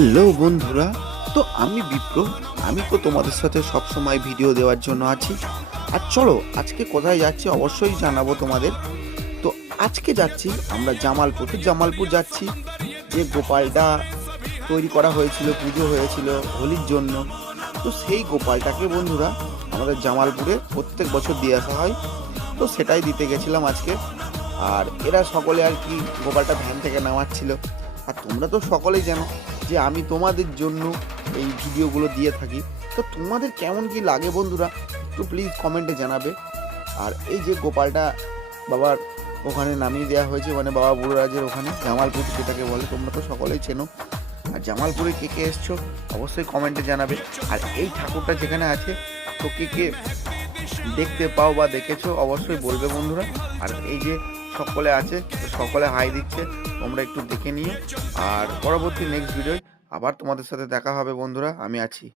Hello বন্ধুরা। তো আমি বিপ্র। আমি তো তোমাদের সাথে সব সময় ভিডিও দেওয়ার জন্য আছি। আর চলো আজকে কোথায় যাচ্ছি অবশ্যই জানাবো তোমাদের। তো আজকে যাচ্ছি আমরা জামালপুর। তো জামালপুর যাচ্ছি, যে গোপালটা তৈরি করা হয়েছিল, পুজো হয়েছিল হোলির জন্য। তো সেই গোপালটাকে বন্ধুরা আমাদের জামালপুরে প্রত্যেক বছর দিয়ে আসা হয়। তো সেটাই দিতে গেছিলাম আজকে। আর এরা সকলে আর কি গোপালটা ভ্যান থেকে নামাচ্ছিল। আর তোমরা তো সকলেই জানো যে আমি তোমাদের জন্য এই ভিডিওগুলো দিয়ে থাকি। তো তোমাদের কেমন কি লাগে বন্ধুরা, একটু প্লিজ কমেন্টে জানাবে। আর এই যে গোপালটা বাবার ওখানে নামিয়ে দেওয়া হয়েছে, মানে বাবা বুড়োরাজের ওখানে, জামালপুর যেটাকে বলে, তোমরা তো সকলেই চেনো। আর জামালপুরে কে কে এসছো অবশ্যই কমেন্টে জানাবে। আর এই ঠাকুরটা যেখানে আছে, তো কে কে দেখতে পাও বা দেখেছো অবশ্যই বলবে বন্ধুরা। আর এই যে সকলে আছে, তো সকলে হাই দিচ্ছে, তোমরা একটু দেখে নিও। আর পরবর্তী নেক্সট ভিডিওয় আবার তোমাদের সাথে দেখা হবে বন্ধুরা, আমি আছি।